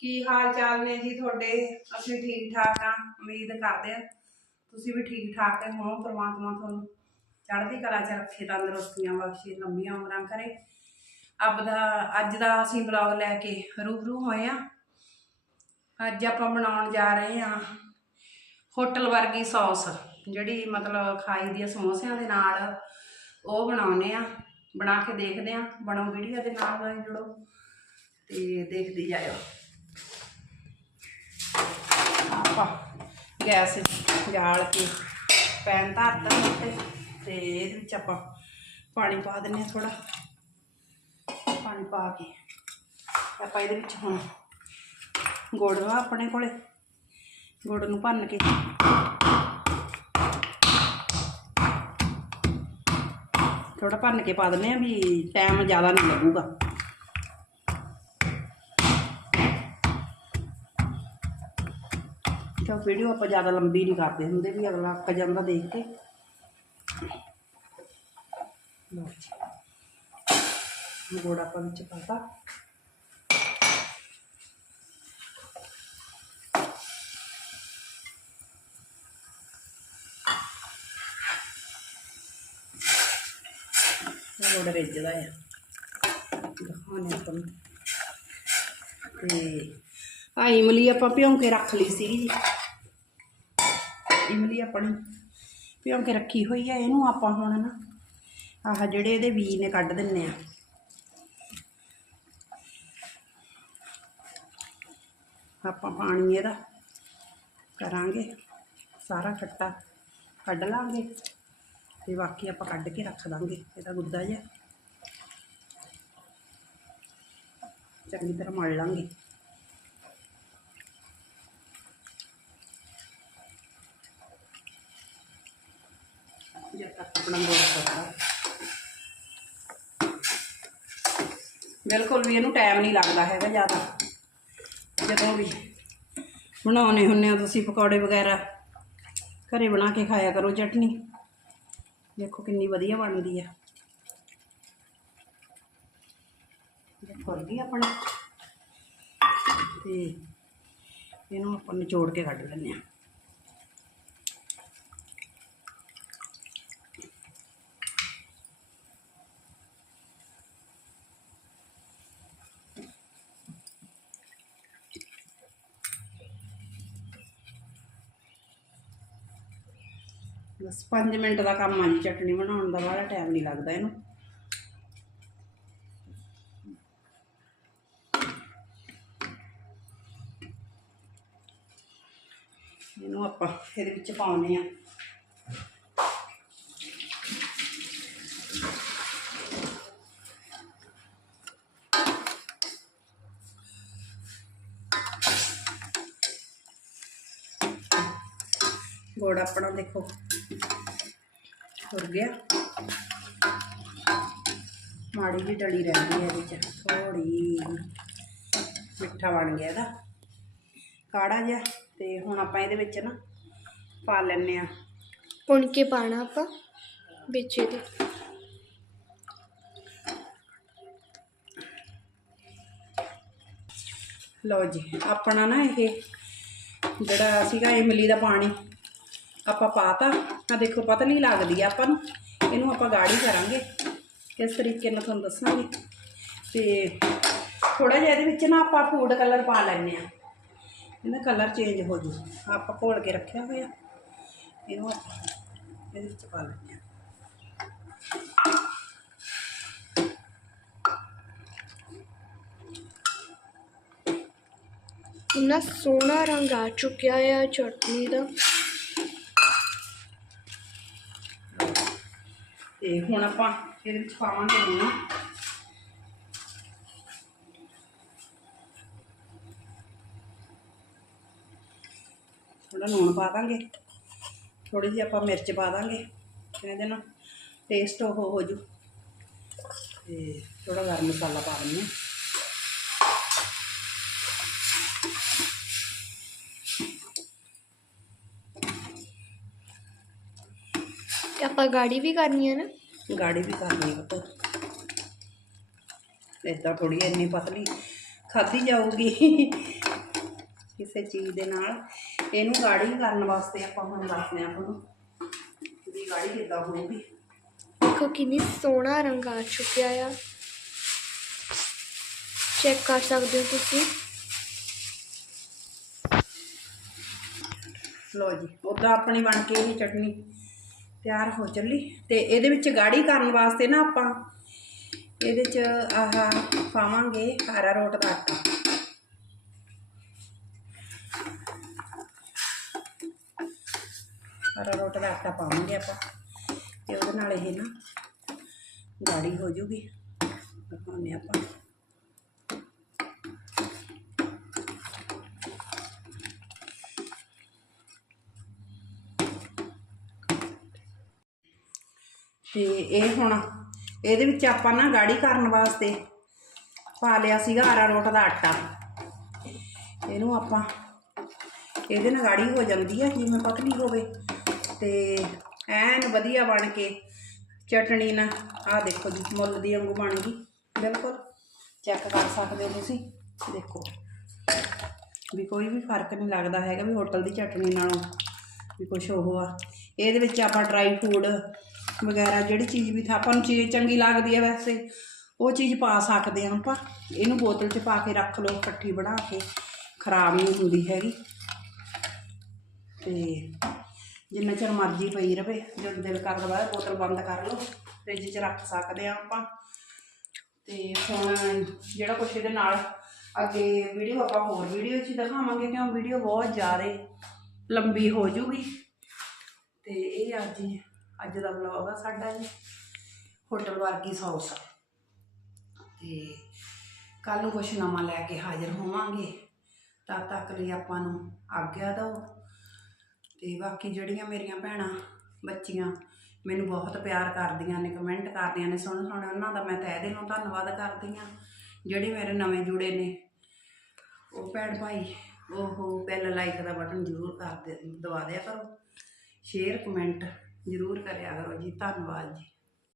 ਕੀ ਹਾਲ ਚਾਲ ਨੇ ਜੀ ਤੁਹਾਡੇ? ਅਸੀਂ ਠੀਕ ਠਾਕ ਆ, ਉਮੀਦ ਕਰਦੇ ਆ। ਤੁਸੀਂ ਵੀ ਠੀਕ ਠਾਕ ਹੋ ਪ੍ਰਮਾਤਮਾ ਤੁਹਾਨੂੰ ਚੜ੍ਹਦੀ ਕਲਾ ਚ ਰੱਖੇ, ਤੰਦਰੁਸਤੀਆਂ ਬਖਸ਼ੇ ਲੰਮੀਆਂ ਉਮਰਾਂ ਕਰੇ। ਅੱਬ ਅੱਜ ਦਾ ਅਸੀਂ ਬਲੌਗ ਲੈ ਕੇ ਰੂਬਰੂ ਹੋਏ ਆ। ਅੱਜ ਆਪਾਂ ਬਣਾਉਣ ਜਾ ਰਹੇ ਆ ਹੋਟਲ ਵਰਗੀ ਸੌਸ, ਜਿਹੜੀ ਮਤਲਬ ਖਾਈ ਦੀ ਸਮੋਸਿਆਂ ਦੇ ਨਾਲ। ਉਹ ਬਣਾਉਨੇ ਆ, ਬਣਾ ਕੇ ਦੇਖਦੇ ਆ। ਬਣੋ ਵੀਡੀਓ ਦੇ ਨਾਲ ਜੁੜੋ। ਤੇ ਦੇਖਦੇ ਜਾਇਓ। ਆਪਾਂ ਗੈਸ ਜਾਲ ਕੇ ਪੈਨ ਧਰਤਾ ਉੱਤੇ ਤੇ ਇਹਦੇ ਵਿੱਚ ਆਪਾਂ ਪਾਣੀ ਪਾ ਦਿੰਨੇ ਆ ਥੋੜਾ ਪਾਣੀ ਪਾ ਕੇ ਆਪਾਂ ਇਹਦੇ ਵਿੱਚ ਹੁਣ ਗੁੜ ਵਾ ਆਪਣੇ ਕੋਲੇ। ਗੁੜ ਨੂੰ ਭੰਨ ਕੇ ਥੋੜਾ ਭੰਨ ਕੇ ਪਾ ਦਿੰਨੇ ਆ ਵੀ ਟਾਈਮ ਜ਼ਿਆਦਾ ਨਹੀਂ ਲੱਗੂਗਾ। ਤਾਂ ਵੀਡੀਓ ਆਪਾਂ ਜ਼ਿਆਦਾ ਲੰਬੀ ਨਹੀਂ ਕਰਦੇ ਹੁੰਦੇ ਵੀ ਅਗਲਾ ਅੱਕ ਜਾਂਦਾ ਦੇਖ ਕੇ। ਲਓ ਗੁੜ ਆਪਾਂ ਵਿੱਚ ਪਾਤਾ ਗੁੜ ਰਿੱਝਦਾ ਆ ਦਿਖਾਉਣੇ ਆਪਾਂ ਨੂੰ। ਤੇ ਆ ਇਮਲੀ ਆਪਾਂ ਭਿਉਂ ਕੇ ਰੱਖ ਲਈ ਸੀ ਜੀ। ਇਮਲੀ ਆਪਣੀ ਭਿਉਂ ਕੇ ਰੱਖੀ ਹੋਈ ਆ, ਇਹਨੂੰ ਆਪਾਂ ਹੁਣ ਨਾ ਆਹ ਜਿਹੜੇ ਇਹਦੇ ਬੀਜ ਨੇ ਕੱਢ ਦਿੰਨੇ ਆ। ਆਪਾਂ ਪਾਣੀ ਇਹਦਾ ਕਰਾਂਗੇ, ਸਾਰਾ ਖੱਟਾ ਕੱਢ ਲਾਂਗੇ, ਤੇ ਬਾਕੀ ਆਪਾਂ ਕੱਢ ਕੇ ਰੱਖ ਦਾਂਗੇ, ਇਹਦਾ ਗੁੱਦਾ ਜਿਹਾ। ਚੰਗੀ ਤਰ੍ਹਾਂ ਮਲ ਲਾਂਗੇ। ਜਦ ਤੱਕ ਆਪਣਾ ਗੋਲ ਕਰਦਾ ਬਿਲਕੁਲ ਵੀ ਇਹਨੂੰ ਟਾਈਮ ਨਹੀਂ ਲੱਗਦਾ ਹੈਗਾ ਜ਼ਿਆਦਾ। ਜਦੋਂ ਵੀ ਬਣਾਉਣੇ ਹੁੰਨੇ ਆ ਤੁਸੀਂ ਪਕੌੜੇ ਵਗੈਰਾ, ਘਰੇ ਬਣਾ ਕੇ ਖਾਇਆ ਕਰੋ ਚਟਨੀ। ਦੇਖੋ ਕਿੰਨੀ ਵਧੀਆ ਬਣਦੀ ਆ। ਇਹ ਗਈ ਆਪਣੀ। ਤੇ ਇਹਨੂੰ ਆਪਾਂ ਨਿਚੋੜ ਕੇ ਕੱਢ ਲੈਂਦੇ ਆ। ਬਸ 5 ਮਿੰਟ ਦਾ ਕੰਮ ਆ ਜੀ, ਚਟਨੀ ਬਣਾਉਣ ਦਾ ਬਾਹਲਾ ਟਾਈਮ ਨਹੀਂ ਲੱਗਦਾ ਇਹਨੂੰ। ਇਹਨੂੰ ਆਪਾਂ ਇਹਦੇ ਵਿੱਚ ਪਾਉਨੇ ਆ ਗੁੜ ਆਪਣਾ ਦੇਖੋ। ਹੋ ਗਿਆ। ਮਾੜੀ ਜਿਹੀ ਡਲੀ ਰਹਿੰਦੀ ਹੈ ਇਹਦੇ ਚ ਥੋੜੀ ਮਿੱਠਾ ਬਣ ਗਿਆ ਇਹਦਾ। ਕਾੜਾ ਜਿਹਾ ਤੇ ਹੁਣ ਆਪਾਂ ਇਹਦੇ ਵਿੱਚ ਨਾ ਪਾ ਲੈਣੇ ਆ ਪੁਣ ਕੇ ਪਾਣਾ ਆਪਾਂ ਵਿੱਚ ਇਹਦੇ। ਲਓ ਜੀ ਆਪਣਾ ਨਾ ਇਹ ਜਿਹੜਾ ਸੀਗਾ ਇਮਲੀ ਦਾ ਪਾਣੀ। ਆਪਾਂ ਪਾਤਾ ਆ ਦੇਖੋ, ਪਤਲੀ ਲੱਗਦੀ ਆ ਆਪਾਂ ਨੂੰ। ਇਹਨੂੰ ਆਪਾਂ ਗਾੜੀ ਕਰਾਂਗੇ। ਇਸ ਤਰੀਕੇ ਨਾਲ ਤੁਹਾਨੂੰ ਦੱਸਾਂਗੇ। ਤੇ ਥੋੜਾ ਜਿਹਾ ਇਹਦੇ ਵਿੱਚ ਨਾ ਆਪਾਂ ਫੂਡ ਕਲਰ ਪਾ ਲੈਣੇ ਆ ਇਹਦਾ ਕਲਰ ਚੇਂਜ ਹੋ ਜੂ। ਆਪਾਂ ਘੋਲ ਕੇ ਰੱਖਿਆ ਹੋਇਆ। ਇਹਨੂੰ ਆਪਾਂ ਇਹਦੇ ਵਿੱਚ ਪਾ ਲੈਣੇ ਆ ਇੰਨਾ ਸੋਹਣਾ ਰੰਗ ਆ ਚੁੱਕਿਆ ਆ ਚਟਨੀ ਦਾ। ਤੇ ਹੁਣ ਆਪਾਂ ਇਹਦੇ ਵਿੱਚ ਪਾਵਾਂਗੇ ਲੂਣ। ਥੋੜਾ ਲੂਣ ਪਾ ਦਾਂਗੇ। ਥੋੜੀ ਜਿਹੀ ਆਪਾਂ ਮਿਰਚ ਪਾ ਦਾਂਗੇ। ਇਹਦੇ ਨਾਲ ਟੇਸਟ ਉਹ ਹੋ ਜੂ। ਤੇ ਥੋੜਾ ਗਰਮ ਮਸਾਲਾ ਪਾ ਦਿੰਦੇ ਹਾਂ। ਤੇ ਆਪਾਂ ਗਾੜੀ ਵੀ ਕਰਨੀ ਹੈ ਨਾ। ਗਾੜੀ ਵੀ ਕਰਨੀ ਪੁੱਤ। ਇਦਾਂ ਥੋੜੀ ਇੰਨੀ ਪਤਲੀ। ਖਾਧੀ ਜਾਊਗੀ ਕਿਸੇ ਚੀਜ਼ ਦੇ ਨਾਲ। ਇਹਨੂੰ ਗਾੜੀ ਕਰਨ ਵਾਸਤੇ ਆਪਾਂ ਹੁਣ ਦੱਸਦੇ ਹਾਂ ਤੁਹਾਨੂੰ ਵੀ ਗਾੜੀ ਕਿੱਦਾਂ ਹੋਊਗੀ। ਦੇਖੋ ਕਿੰਨੀ ਸੋਹਣਾ ਰੰਗ ਆ ਚੁੱਕਿਆ ਆ। ਚੈੱਕ ਕਰ ਸਕਦੇ ਹੋ ਤੁਸੀਂ। ਲੋ ਜੀ ਉਦਾਂ ਆਪਣੀ ਬਣ ਕੇ ਇਹ ਚਟਨੀ ਤਿਆਰ ਹੋ ਚੱਲੀ। ਤੇ ਇਹਦੇ ਵਿੱਚ ਗਾੜੀ ਕਰਨ ਵਾਸਤੇ ਨਾ ਆਪਾਂ ਇਹਦੇ ਚ ਆਹ ਪਾਵਾਂਗੇ ਹਰਾ ਰੋਟ ਦਾ ਆਟਾ। ਹਰਾ ਰੋਟ ਦਾ ਆਟਾ ਪਾਵਾਂਗੇ ਆਪਾਂ ਤੇ ਉਹਦੇ ਨਾਲ ਇਹ ਨਾ ਗਾੜੀ ਹੋ ਜੂਗੀ। ਦਿਖਾਉਂਦੇ ਆਪਾਂ। ਤੇ ਇਹ ਹੁਣ ਇਹਦੇ ਵਿੱਚ ਆਪਾਂ ਨਾ ਗਾੜੀ ਕਰਨ ਵਾਸਤੇ ਪਾ ਲਿਆ ਸੀਗਾ ਆਰਾ ਰੋਟ ਦਾ ਆਟਾ। ਇਹਨੂੰ ਆਪਾਂ ਇਹਦੇ ਨਾਲ ਗਾੜੀ ਹੋ ਜਾਂਦੀ ਹੈ ਜਿਵੇਂ ਪਤਲੀ ਹੋਵੇ। ਤੇ ਐਨ ਵਧੀਆ ਬਣ ਕੇ ਚਟਣੀ ਨਾ ਆਹ ਦੇਖੋ ਜੀ, ਮੁੱਲ ਦੀ ਵਾਂਗੂ ਬਣ ਗਈ। ਬਿਲਕੁਲ ਚੈੱਕ ਕਰ ਸਕਦੇ ਹੋ ਤੁਸੀਂ। ਦੇਖੋ ਵੀ ਕੋਈ ਵੀ ਫ਼ਰਕ ਨਹੀਂ ਲੱਗਦਾ ਹੈਗਾ ਵੀ ਹੋਟਲ ਦੀ ਚਟਣੀ ਨਾਲੋਂ ਵੀ ਕੁਛ ਉਹ ਆ। ਇਹਦੇ ਵਿੱਚ ਆਪਾਂ ਡਰਾਈ ਫੂਡ ਵਗੈਰਾ ਜਿਹੜੀ ਚੀਜ਼ ਵੀ ਥਾ ਆਪਾਂ ਨੂੰ ਚੀਜ਼ ਚੰਗੀ ਲੱਗਦੀ ਹੈ ਵੈਸੇ, ਉਹ ਚੀਜ਼ ਪਾ ਸਕਦੇ ਹਾਂ ਆਪਾਂ। ਇਹਨੂੰ ਬੋਤਲ 'ਚ ਪਾ ਕੇ ਰੱਖ ਲਓ, ਇਕੱਠੀ ਬਣਾ ਕੇ, ਖਰਾਬ ਨਹੀਂ ਹੁੰਦੀ ਹੈਗੀ। ਤੇ ਜਿੰਨਾ ਚਿਰ ਮਰਜ਼ੀ ਪਈ ਰਵੇ, ਜਦੋਂ ਦਿਲ ਕਰਦਾ ਬਾਅਦ ਬੋਤਲ ਬੰਦ ਕਰ ਲਓ, ਫ੍ਰਿਜ 'ਚ ਰੱਖ ਸਕਦੇ ਹਾਂ ਆਪਾਂ। ਤੇ ਹੁਣ ਜਿਹੜਾ ਕੁਛ ਇਹਦੇ ਨਾਲ ਅੱਗੇ ਵੀਡੀਓ ਆਪਾਂ ਹੋਰ ਵੀਡੀਓ 'ਚ ਦਿਖਾਵਾਂਗੇ, ਕਿਉਂ ਵੀਡੀਓ ਬਹੁਤ ਜ਼ਿਆਦਾ ਲੰਬੀ ਹੋ ਜੂਗੀ। ਤੇ ਇਹ ਅੱਜ ਹੀ ਅੱਜ ਦਾ ਵਲੌਗ ਆ ਸਾਡਾ ਜੀ। ਹੋਟਲ ਵਰਗੀ ਸੌਸ ਤੇ ਕੱਲ ਨੂੰ ਕੁਛ ਨਵਾਂ ਲੈ ਕੇ ਹਾਜ਼ਰ ਹੋਵਾਂਗੇ। ਤਦ ਤੱਕ ਲਈ ਆਪਾਂ ਨੂੰ ਆਗਿਆ ਦਿਓ। ਤੇ ਬਾਕੀ ਜਿਹੜੀਆਂ ਮੇਰੀਆਂ ਭੈਣਾਂ, ਬੱਚੀਆਂ ਮੈਨੂੰ ਬਹੁਤ ਪਿਆਰ ਕਰਦੀਆਂ ਨੇ ਕਮੈਂਟ ਕਰਦੀਆਂ ਨੇ ਸੋਹਣੇ ਸੋਹਣੇ ਉਹਨਾਂ ਦਾ ਮੈਂ ਤਹਿ ਦਿਲੋਂ ਧੰਨਵਾਦ ਕਰਦੀ ਹਾਂ। ਜਿਹੜੇ ਮੇਰੇ ਨਵੇਂ ਜੁੜੇ ਨੇ, ਉਹ ਭੈਣ ਭਾਈ, ਉਹ ਬੈਲ ਲਾਈਕ ਦਾ ਬਟਨ ਜ਼ਰੂਰ ਕਰ ਦੇ, ਦਬਾ ਦਿਆ ਕਰੋ। ਸ਼ੇਅਰ ਕਮੈਂਟ ਜ਼ਰੂਰ ਕਰਿਆ ਕਰੋ ਜੀ ਧੰਨਵਾਦ ਜੀ।